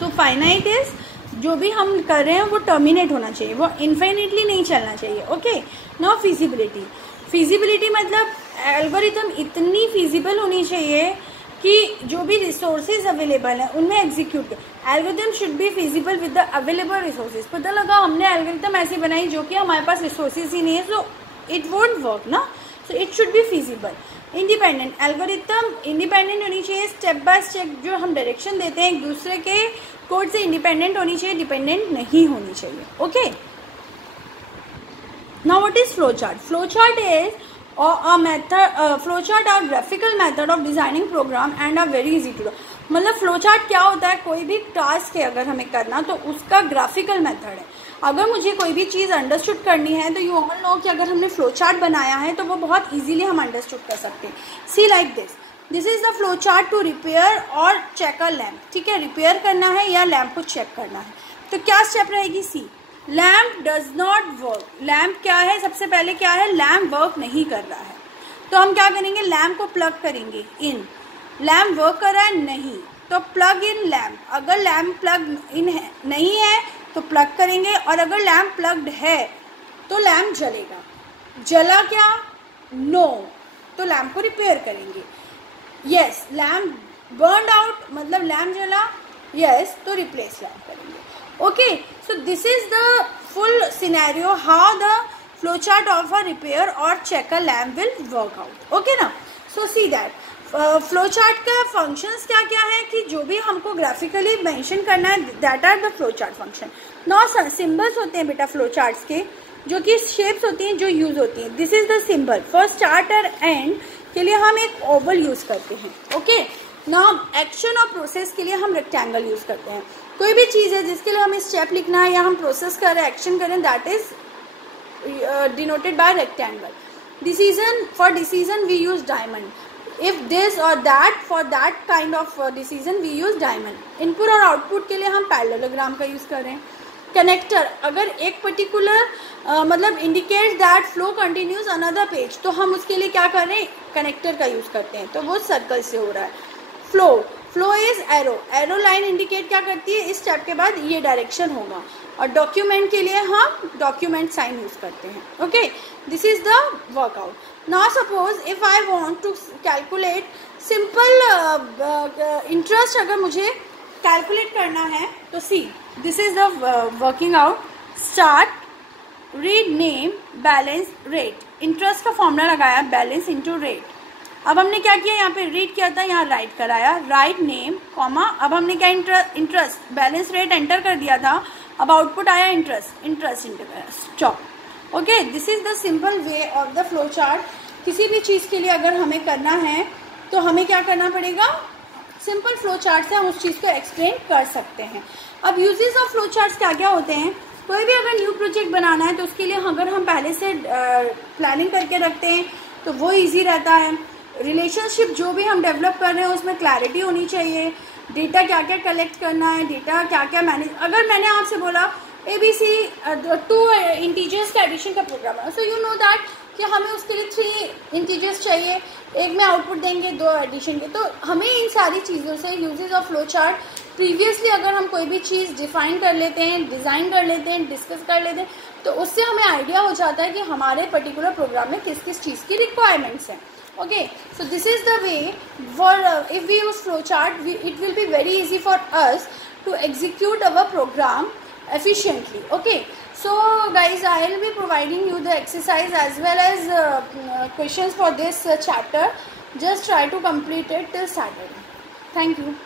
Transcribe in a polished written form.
So finite is जो भी हम कर रहे हैं वो टर्मिनेट होना चाहिए, वो इन्फिनिटली नहीं चलना चाहिए। ओके, नाउ फिजिबिलिटी मतलब एल्गोरिथम इतनी फिजिबल होनी चाहिए कि जो भी रिसोर्सेज अवेलेबल हैं उनमें execute algorithm should be feasible with the available resources. पता लगा हमने एल्गोरिथम ऐसी बनाई जो कि हमारे पास रिसोर्सेज ही नहीं है, सो इट वोंट वर्क ना, so it should be feasible. Independent algorithm independent होनी चाहिए, स्टेप बाय स्टेप जो हम डायरेक्शन देते हैं एक दूसरे के कोड से इंडिपेंडेंट होनी चाहिए, डिपेंडेंट नहीं होनी चाहिए। Okay, now what is flow chart? Flow chart is a method flow chart or graphical method of designing program and are very easy to do। मतलब फ्लो चार्ट क्या होता है? कोई भी टास्क है अगर हमें करना तो उसका ग्राफिकल मेथड है। अगर मुझे कोई भी चीज़ अंडरस्टूड करनी है तो यू ऑल नो कि अगर हमने फ्लो चार्ट बनाया है तो वो बहुत इजीली हम अंडरस्टूड कर सकते हैं। See like this is the flow chart to repair और चेक अ लैम्प। ठीक है, रिपेयर करना है या लैम्प को चेक करना है, तो क्या स्टेप रहेगी? See, lamp does not work. Lamp क्या है? सबसे पहले क्या है? लैम्प वर्क नहीं कर रहा है, तो हम क्या करेंगे? लैम्प को प्लग करेंगे इन। लैम्प वर्क कर रहा है? नहीं, तो प्लग इन लैम्प। अगर लैम्प प्लग इन है नहीं है तो प्लग करेंगे, और अगर लैम्प प्लग्ड है तो लैम्प जलेगा। जला क्या? नो, तो लैम्प को रिपेयर करेंगे। यस, लैम्प बर्नड आउट मतलब लैम्प जला, यस, तो रिप्लेस लैम्प करेंगे। Okay, so this is the full scenario how the flowchart of a repair or check a lamp will work out. Okay ना? So see that flowchart का functions क्या क्या है कि जो भी हमको graphically mention करना है, that are the flowchart function. Now symbols होते हैं बेटा flowcharts के, जो कि shapes होती हैं जो use होती हैं। This is the symbol for start और end के लिए हम एक oval use करते हैं। Okay, now action और process के लिए हम rectangle use करते हैं। कोई भी चीज़ है जिसके लिए हमें स्टेप लिखना है या हम प्रोसेस करें, एक्शन करें, that is denoted by rectangle. Decision, for decision we use diamond. If this और that, for that kind of decision we use diamond. Input और आउटपुट के लिए हम पैरेललोग्राम का यूज़ करें। कनेक्टर, अगर एक पर्टिकुलर मतलब indicate that flow continues another page, तो हम उसके लिए क्या कर रहे हैं? कनेक्टर का यूज़ करते हैं, तो वो सर्कल से हो रहा है। Flow is arrow. Arrow line indicate क्या करती है? इस स्टेप के बाद ये डायरेक्शन होगा। और डॉक्यूमेंट के लिए हम डॉक्यूमेंट साइन यूज करते हैं। Okay, this is the workout. Now suppose if I want to calculate simple interest, अगर मुझे कैलकुलेट करना है तो see, this is the working out. Start, read name, balance, rate. Interest का फॉर्मूला लगाया, balance into rate. अब हमने क्या किया? यहाँ पे रीड किया था, यहाँ राइट कराया, राइट नेम कॉमा। अब हमने क्या? इंटरेस्ट बैलेंस रेट एंटर कर दिया था। अब आउटपुट आया interest stop. Okay, this is the simple way of the flow chart. किसी भी चीज़ के लिए अगर हमें करना है तो हमें क्या करना पड़ेगा? सिंपल फ्लो चार्ट से हम उस चीज़ को एक्सप्लेन कर सकते हैं। अब यूजेस ऑफ फ्लो चार्ट्स क्या क्या होते हैं? कोई भी अगर न्यू प्रोजेक्ट बनाना है तो उसके लिए अगर हम पहले से प्लानिंग करके रखते हैं तो वो ईजी रहता है। रिलेशनशिप जो भी हम डेवलप कर रहे हैं उसमें क्लैरिटी होनी चाहिए। डेटा क्या क्या कलेक्ट करना है, डेटा क्या क्या मैनेज। अगर मैंने आपसे बोला ABC 2 इंटीजर्स का एडिशन का प्रोग्राम है, सो यू नो दैट कि हमें उसके लिए 3 इंटीजर्स चाहिए, एक में आउटपुट देंगे, 2 एडिशन के। तो हमें इन सारी चीज़ों से uses of flow chart previously अगर हम कोई भी चीज़ डिफाइन कर लेते हैं, डिज़ाइन कर लेते हैं, डिस्कस कर लेते हैं, तो उससे हमें आइडिया हो जाता है कि हमारे पर्टिकुलर प्रोग्राम में किस किस चीज़ की रिक्वायरमेंट्स हैं। Okay, so this is the way for if we use flowchart, it will be very easy for us to execute our program efficiently. Okay, so guys, I will be providing you the exercise as well as questions for this chapter. Just try to complete it till Saturday. Thank you.